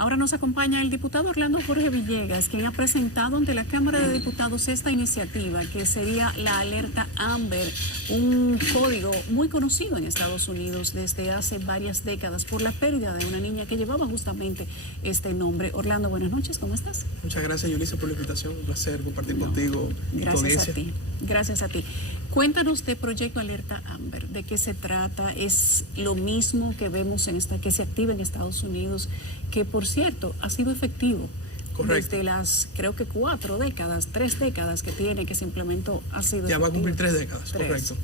Ahora nos acompaña el diputado Orlando Jorge Villegas, quien ha presentado ante la Cámara de Diputados esta iniciativa que sería la alerta Amber, un código muy conocido en Estados Unidos desde hace varias décadas por la pérdida de una niña que llevaba justamente este nombre. Orlando, buenas noches, ¿cómo estás? Muchas gracias, Yulisa, por la invitación. Un placer compartir contigo y tu audiencia. Gracias a ti. Cuéntanos de Proyecto Alerta Amber, ¿de qué se trata? ¿Es lo mismo que vemos que se activa en Estados Unidos, que por cierto ha sido efectivo? Correcto. Desde las, creo que 3 décadas que tiene, que se implementó, ha sido ya efectivo. Va a cumplir 3 décadas, correcto.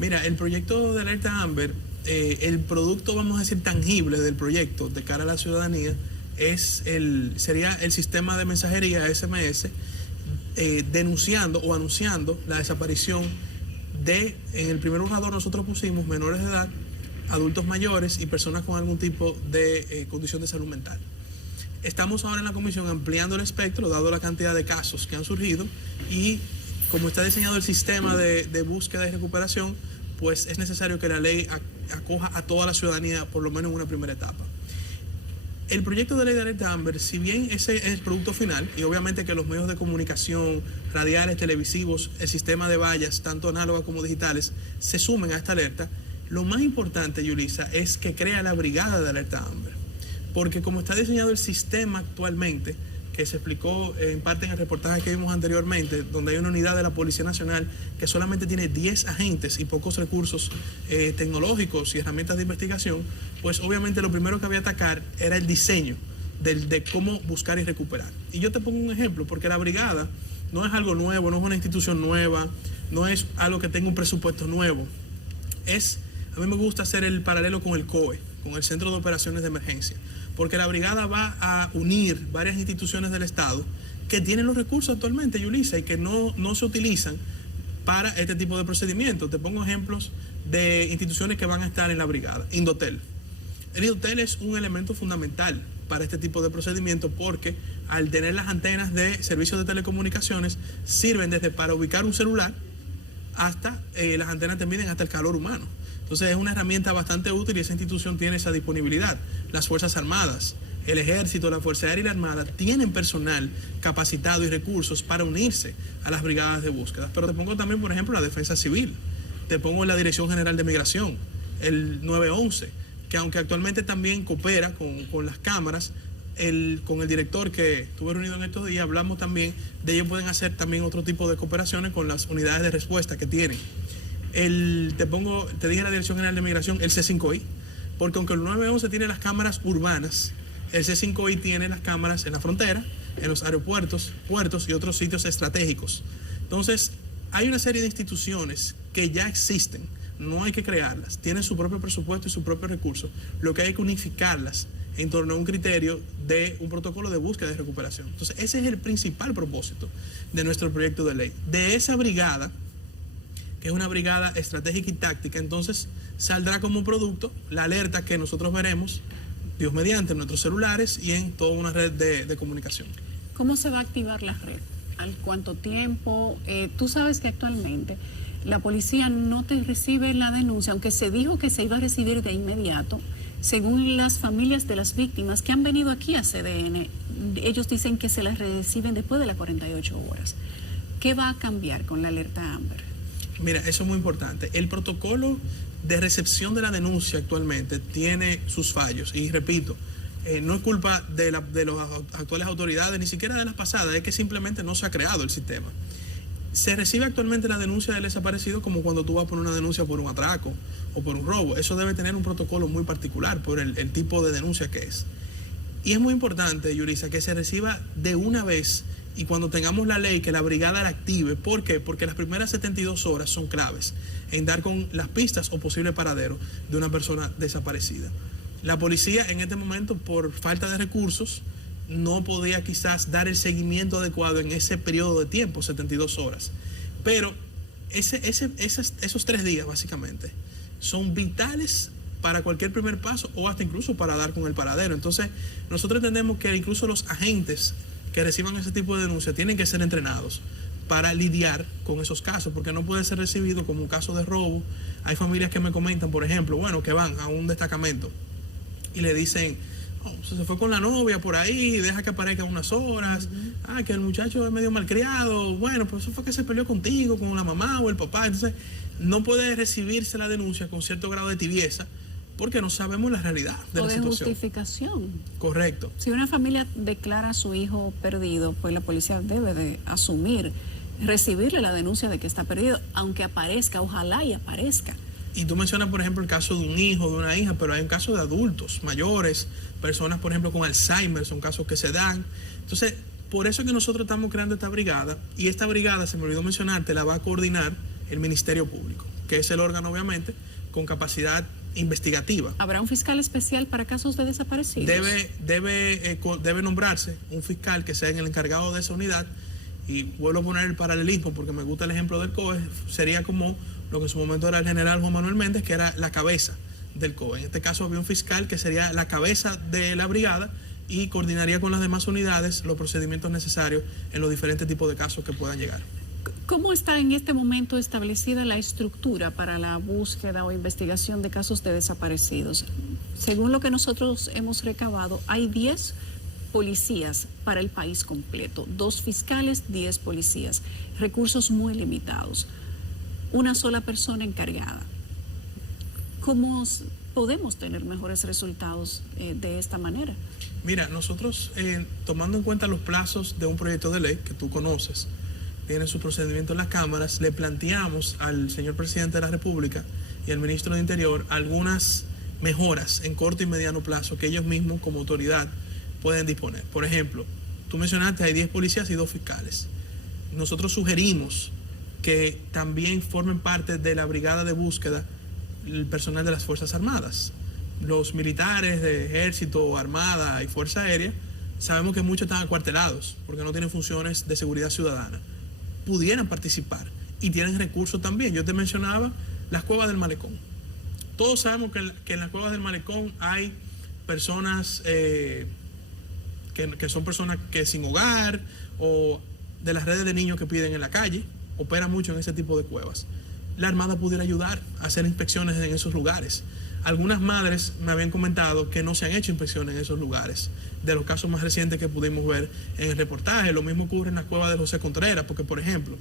Mira, el proyecto de Alerta Amber, el producto, vamos a decir, tangible del proyecto de cara a la ciudadanía sería el sistema de mensajería SMS, denunciando o anunciando la desaparición en el primer borrador nosotros pusimos menores de edad, adultos mayores y personas con algún tipo de condición de salud mental. Estamos ahora en la comisión ampliando el espectro, dado la cantidad de casos que han surgido, y como está diseñado el sistema de búsqueda y recuperación, pues es necesario que la ley acoja a toda la ciudadanía, por lo menos en una primera etapa. El proyecto de ley de Alerta Amber, si bien ese es el producto final, y obviamente que los medios de comunicación, radiales, televisivos, el sistema de vallas, tanto análogas como digitales, se sumen a esta alerta, lo más importante, Yulisa, es que crea la brigada de Alerta Amber. Porque como está diseñado el sistema actualmente, que se explicó en parte en el reportaje que vimos anteriormente, donde hay una unidad de la Policía Nacional que solamente tiene 10 agentes y pocos recursos tecnológicos y herramientas de investigación, pues obviamente lo primero que había que atacar era el diseño de cómo buscar y recuperar. Y yo te pongo un ejemplo, porque la brigada no es algo nuevo, no es una institución nueva, no es algo que tenga un presupuesto nuevo. A mí me gusta hacer el paralelo con el COE, con el Centro de Operaciones de Emergencia, porque la brigada va a unir varias instituciones del Estado que tienen los recursos actualmente, Yulisa, y que no se utilizan para este tipo de procedimientos. Te pongo ejemplos de instituciones que van a estar en la brigada. Indotel. El Indotel es un elemento fundamental para este tipo de procedimientos porque al tener las antenas de servicios de telecomunicaciones sirven desde para ubicar un celular hasta las antenas te miden hasta el calor humano. Entonces es una herramienta bastante útil y esa institución tiene esa disponibilidad. Las Fuerzas Armadas, el Ejército, la Fuerza Aérea y la Armada tienen personal capacitado y recursos para unirse a las brigadas de búsqueda. Pero te pongo también, por ejemplo, la Defensa Civil, te pongo la Dirección General de Migración, el 911, que aunque actualmente también coopera con las cámaras, con el director que estuve reunido en estos días, hablamos también de ellos pueden hacer también otro tipo de cooperaciones con las unidades de respuesta que tienen. Te dije la Dirección General de Migración, el C5I, porque aunque el 911 tiene las cámaras urbanas, el C5I tiene las cámaras en la frontera, en los aeropuertos, puertos y otros sitios estratégicos. Entonces, hay una serie de instituciones que ya existen, no hay que crearlas, tienen su propio presupuesto y su propio recurso, lo que hay que unificarlas en torno a un criterio de un protocolo de búsqueda y recuperación. Entonces, ese es el principal propósito de nuestro proyecto de ley. De esa brigada, que es una brigada estratégica y táctica, entonces saldrá como producto la alerta que nosotros veremos, Dios mediante, en nuestros celulares y en toda una red de comunicación. ¿Cómo se va a activar la red? ¿Al cuánto tiempo? Tú sabes que actualmente la policía no te recibe la denuncia, aunque se dijo que se iba a recibir de inmediato. Según las familias de las víctimas que han venido aquí a CDN, ellos dicen que se las reciben después de las 48 horas. ¿Qué va a cambiar con la alerta Amber? Mira, eso es muy importante. El protocolo de recepción de la denuncia actualmente tiene sus fallos. Y repito, no es culpa de las actuales autoridades, ni siquiera de las pasadas, es que simplemente no se ha creado el sistema. Se recibe actualmente la denuncia del desaparecido como cuando tú vas a poner una denuncia por un atraco o por un robo. Eso debe tener un protocolo muy particular por el tipo de denuncia que es. Y es muy importante, Yulisa, que se reciba de una vez y cuando tengamos la ley, que la brigada la active. ¿Por qué? Porque las primeras 72 horas son claves en dar con las pistas o posible paradero de una persona desaparecida. La policía en este momento, por falta de recursos, no podía quizás dar el seguimiento adecuado en ese periodo de tiempo, 72 horas. Pero esos 3 días, básicamente, son vitales para cualquier primer paso o hasta incluso para dar con el paradero. Entonces, nosotros entendemos que incluso los agentes que reciban ese tipo de denuncia tienen que ser entrenados para lidiar con esos casos, porque no puede ser recibido como un caso de robo. Hay familias que me comentan, por ejemplo, que van a un destacamento y le dicen, Oh, se fue con la novia por ahí, deja que aparezca unas horas. Que el muchacho es medio malcriado. Bueno, pues eso fue que se peleó contigo, con la mamá o el papá. Entonces, no puede recibirse la denuncia con cierto grado de tibieza porque no sabemos la realidad de la situación. Justificación. Correcto. Si una familia declara a su hijo perdido, pues la policía debe de asumir, recibirle la denuncia de que está perdido, aunque aparezca, ojalá y aparezca. Y tú mencionas, por ejemplo, el caso de un hijo, de una hija, pero hay un caso de adultos, mayores, personas, por ejemplo, con Alzheimer, son casos que se dan. Entonces, por eso es que nosotros estamos creando esta brigada, y esta brigada, se me olvidó mencionarte, la va a coordinar el Ministerio Público, que es el órgano, obviamente, con capacidad investigativa. ¿Habrá un fiscal especial para casos de desaparecidos? Debe nombrarse un fiscal que sea el encargado de esa unidad, y vuelvo a poner el paralelismo porque me gusta el ejemplo del COE, sería como lo que en su momento era el general Juan Manuel Méndez, que era la cabeza del COE. En este caso había un fiscal que sería la cabeza de la brigada y coordinaría con las demás unidades los procedimientos necesarios en los diferentes tipos de casos que puedan llegar. ¿Cómo está en este momento establecida la estructura para la búsqueda o investigación de casos de desaparecidos? Según lo que nosotros hemos recabado, hay 10 policías para el país completo, 2 fiscales, 10 policías, recursos muy limitados, una sola persona encargada. ¿Cómo podemos tener mejores resultados de esta manera? Mira, nosotros, tomando en cuenta los plazos de un proyecto de ley que tú conoces, tiene su procedimiento en las cámaras, le planteamos al señor presidente de la República y al ministro de Interior algunas mejoras en corto y mediano plazo que ellos mismos como autoridad pueden disponer. Por ejemplo, tú mencionaste, hay 10 policías y 2 fiscales. Nosotros sugerimos que también formen parte de la brigada de búsqueda el personal de las Fuerzas Armadas. Los militares de Ejército, Armada y Fuerza Aérea, sabemos que muchos están acuartelados porque no tienen funciones de seguridad ciudadana. Pudieran participar y tienen recursos también. Yo te mencionaba las cuevas del Malecón. Todos sabemos que en las cuevas del Malecón hay personas que son personas que sin hogar, o de las redes de niños que piden en la calle, operan mucho en ese tipo de cuevas. La Armada pudiera ayudar a hacer inspecciones en esos lugares. Algunas madres me habían comentado que no se han hecho inspecciones en esos lugares, de los casos más recientes que pudimos ver en el reportaje. Lo mismo ocurre en las cuevas de José Contreras, porque, por ejemplo,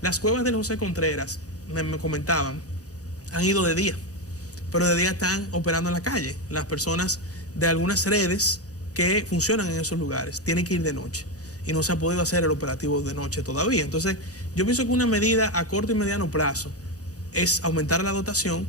las cuevas de José Contreras, me comentaban, han ido de día, pero de día están operando en la calle. Las personas de algunas redes que funcionan en esos lugares tienen que ir de noche, y no se ha podido hacer el operativo de noche todavía. Entonces, yo pienso que una medida a corto y mediano plazo es aumentar la dotación,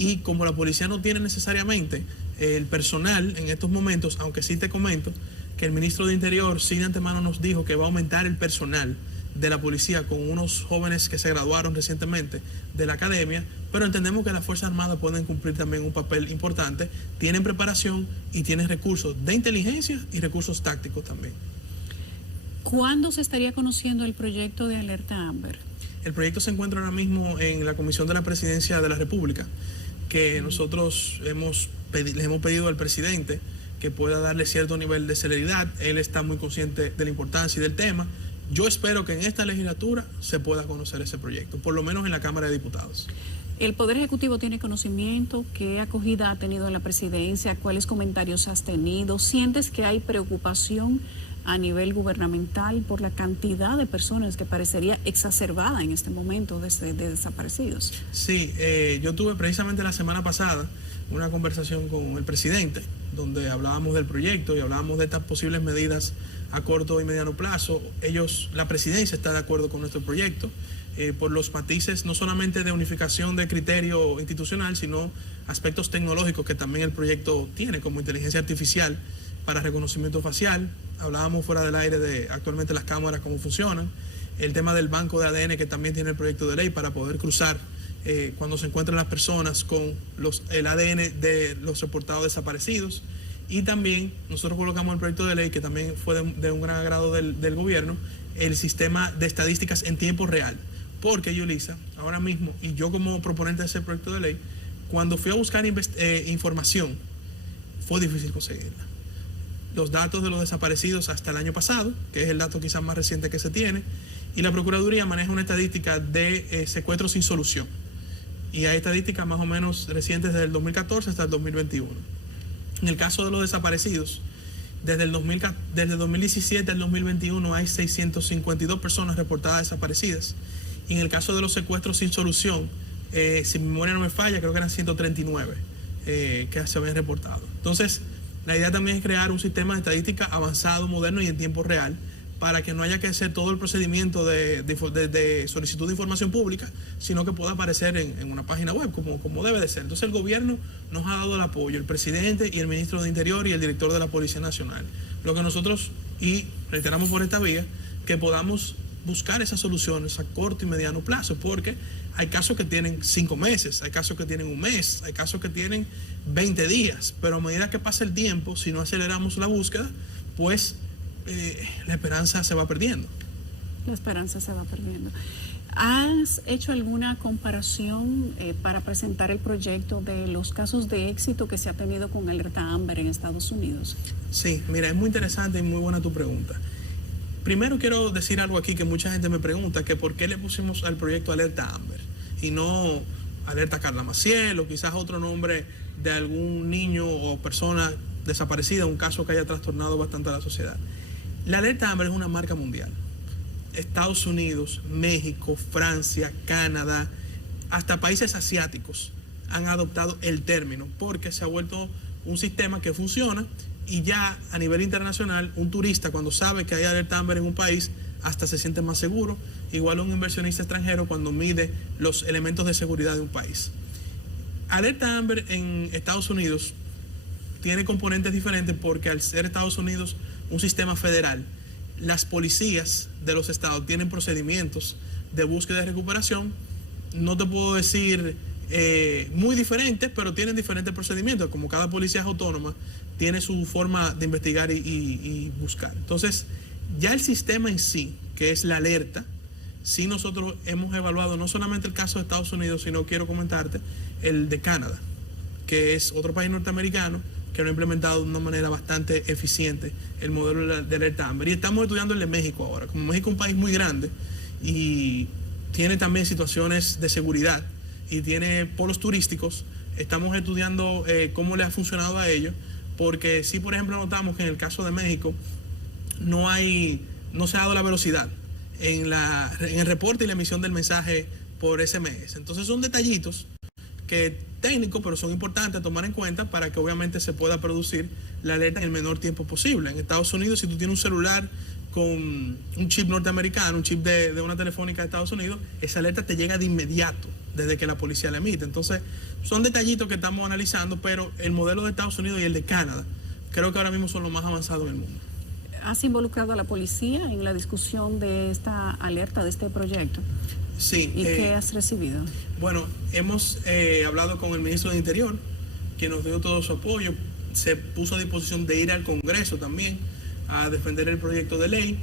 y como la policía no tiene necesariamente el personal en estos momentos, aunque sí te comento que el ministro de Interior sí de antemano nos dijo que va a aumentar el personal de la policía con unos jóvenes que se graduaron recientemente de la academia, pero entendemos que las Fuerzas Armadas pueden cumplir también un papel importante, tienen preparación y tienen recursos de inteligencia y recursos tácticos también. ¿Cuándo se estaría conociendo el proyecto de Alerta Amber? El proyecto se encuentra ahora mismo en la Comisión de la Presidencia de la República, que nosotros les hemos pedido al presidente que pueda darle cierto nivel de celeridad. Él está muy consciente de la importancia y del tema. Yo espero que en esta legislatura se pueda conocer ese proyecto, por lo menos en la Cámara de Diputados. ¿El Poder Ejecutivo tiene conocimiento? ¿Qué acogida ha tenido en la presidencia? ¿Cuáles comentarios has tenido? ¿Sientes que hay preocupación a nivel gubernamental por la cantidad de personas que parecería exacerbada en este momento de desaparecidos? Sí, yo tuve precisamente la semana pasada una conversación con el presidente, donde hablábamos del proyecto y hablábamos de estas posibles medidas a corto y mediano plazo. La presidencia está de acuerdo con nuestro proyecto, por los matices no solamente de unificación de criterio institucional, sino aspectos tecnológicos que también el proyecto tiene, como inteligencia artificial para reconocimiento facial. Hablábamos fuera del aire de actualmente las cámaras, cómo funcionan. El tema del banco de ADN que también tiene el proyecto de ley para poder cruzar cuando se encuentran las personas con el ADN de los reportados desaparecidos. Y también nosotros colocamos el proyecto de ley, que también fue de un gran agrado del gobierno, el sistema de estadísticas en tiempo real. Porque, Yulisa, ahora mismo, y yo como proponente de ese proyecto de ley, cuando fui a buscar información, fue difícil conseguirla. Los datos de los desaparecidos hasta el año pasado, que es el dato quizás más reciente que se tiene, y la Procuraduría maneja una estadística de secuestros sin solución. Y hay estadísticas más o menos recientes desde el 2014 hasta el 2021. En el caso de los desaparecidos, desde el 2017 al 2021 hay 652 personas reportadas desaparecidas. Y en el caso de los secuestros sin solución, si mi memoria no me falla, creo que eran 139 que se habían reportado. Entonces, la idea también es crear un sistema de estadística avanzado, moderno y en tiempo real, para que no haya que hacer todo el procedimiento de solicitud de información pública, sino que pueda aparecer en una página web, como debe de ser. Entonces el gobierno nos ha dado el apoyo, el presidente y el ministro de Interior y el director de la Policía Nacional. Lo que nosotros, y reiteramos por esta vía, que podamos buscar esas soluciones a corto y mediano plazo, porque hay casos que tienen 5 meses, hay casos que tienen 1 mes, hay casos que tienen 20 días, pero a medida que pasa el tiempo, si no aceleramos la búsqueda, pues la esperanza se va perdiendo. La esperanza se va perdiendo. ¿Has hecho alguna comparación para presentar el proyecto de los casos de éxito que se ha tenido con Alerta Amber en Estados Unidos? Sí, mira, es muy interesante y muy buena tu pregunta. Primero quiero decir algo aquí que mucha gente me pregunta, que por qué le pusimos al proyecto Alerta Amber y no Alerta Carla Maciel o quizás otro nombre de algún niño o persona desaparecida, un caso que haya trastornado bastante a la sociedad. La Alerta Amber es una marca mundial. Estados Unidos, México, Francia, Canadá, hasta países asiáticos han adoptado el término porque se ha vuelto un sistema que funciona y ya a nivel internacional un turista cuando sabe que hay Alerta Amber en un país hasta se siente más seguro, igual un inversionista extranjero cuando mide los elementos de seguridad de un país. Alerta Amber en Estados Unidos tiene componentes diferentes porque al ser Estados Unidos un sistema federal, las policías de los estados tienen procedimientos de búsqueda y recuperación, no te puedo decir muy diferentes, pero tienen diferentes procedimientos, como cada policía es autónoma, tiene su forma de investigar y buscar. Entonces, ya el sistema en sí, que es la alerta, sí nosotros hemos evaluado no solamente el caso de Estados Unidos, sino quiero comentarte el de Canadá, que es otro país norteamericano, que lo ha implementado de una manera bastante eficiente el modelo de Alerta Amber. Y estamos estudiando el de México ahora. Como México es un país muy grande y tiene también situaciones de seguridad y tiene polos turísticos, estamos estudiando cómo le ha funcionado a ellos, porque sí, por ejemplo, notamos que en el caso de México no se ha dado la velocidad en el reporte y la emisión del mensaje por SMS. Entonces son detallitos que técnicos, pero son importantes a tomar en cuenta para que obviamente se pueda producir la alerta en el menor tiempo posible. En Estados Unidos, si tú tienes un celular con un chip norteamericano, un chip de una telefónica de Estados Unidos, esa alerta te llega de inmediato desde que la policía la emite. Entonces, son detallitos que estamos analizando, pero el modelo de Estados Unidos y el de Canadá creo que ahora mismo son los más avanzados en el mundo. ¿Has involucrado a la policía en la discusión de esta alerta, de este proyecto? Sí. ¿Y qué has recibido? Bueno, hemos hablado con el ministro de Interior, que nos dio todo su apoyo. Se puso a disposición de ir al Congreso también a defender el proyecto de ley.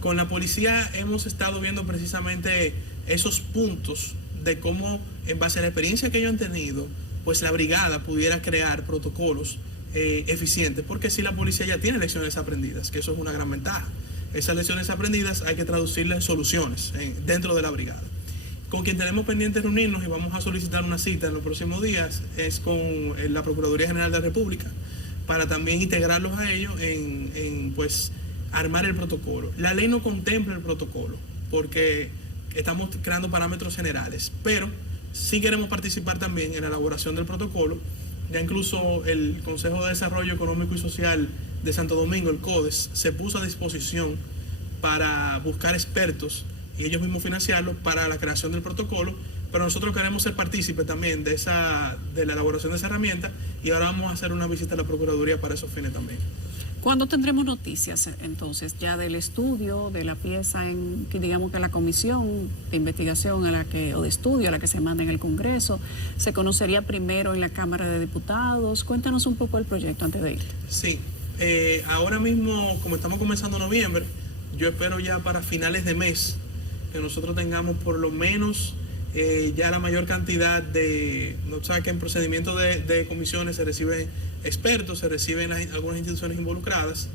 Con la policía hemos estado viendo precisamente esos puntos de cómo, en base a la experiencia que ellos han tenido, pues la brigada pudiera crear protocolos eficientes, porque si la policía ya tiene lecciones aprendidas, que eso es una gran ventaja. Esas lecciones aprendidas hay que traducirlas en soluciones dentro de la brigada. Con quien tenemos pendiente reunirnos y vamos a solicitar una cita en los próximos días es con la Procuraduría General de la República para también integrarlos a ellos en pues armar el protocolo. La ley no contempla el protocolo porque estamos creando parámetros generales, pero sí queremos participar también en la elaboración del protocolo. Ya incluso el Consejo de Desarrollo Económico y Social de Santo Domingo, el CODES, se puso a disposición para buscar expertos y ellos mismos financiarlo para la creación del protocolo, pero nosotros queremos ser partícipes también de la elaboración de esa herramienta y ahora vamos a hacer una visita a la Procuraduría para esos fines también. ¿Cuándo tendremos noticias entonces ya del estudio, de la pieza que digamos que la comisión de investigación o de estudio a la que se manda en el Congreso se conocería primero en la Cámara de Diputados? Cuéntanos un poco el proyecto antes de ir. Sí, ahora mismo, como estamos comenzando noviembre, yo espero ya para finales de mes que nosotros tengamos por lo menos ya la mayor cantidad no sabes que en procedimiento de comisiones se reciben expertos, se reciben algunas instituciones involucradas,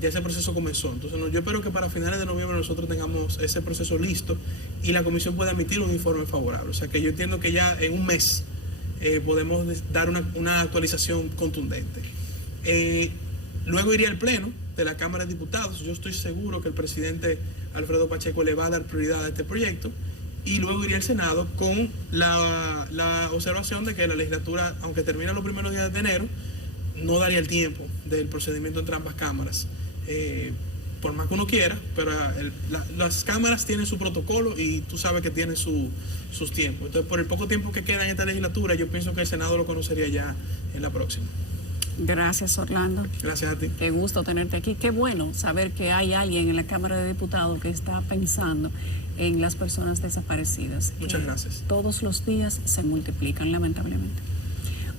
ya ese proceso comenzó. Entonces yo espero que para finales de noviembre nosotros tengamos ese proceso listo y la comisión pueda emitir un informe favorable. O sea que yo entiendo que ya en un mes podemos dar una actualización contundente. Luego iría al Pleno de la Cámara de Diputados. Yo estoy seguro que el presidente Alfredo Pacheco le va a dar prioridad a este proyecto. Y luego iría al Senado con la observación de que la legislatura, aunque termina los primeros días de enero, no daría el tiempo del procedimiento entre ambas cámaras. Por más que uno quiera, pero las cámaras tienen su protocolo y tú sabes que tienen sus tiempos. Entonces, por el poco tiempo que queda en esta legislatura, yo pienso que el Senado lo conocería ya en la próxima. Gracias, Orlando. Gracias a ti. Qué gusto tenerte aquí. Qué bueno saber que hay alguien en la Cámara de Diputados que está pensando en las personas desaparecidas. Muchas gracias. Todos los días se multiplican, lamentablemente.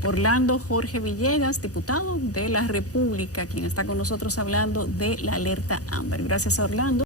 Orlando Jorge Villegas, diputado de la República, quien está con nosotros hablando de la alerta Amber. Gracias, Orlando.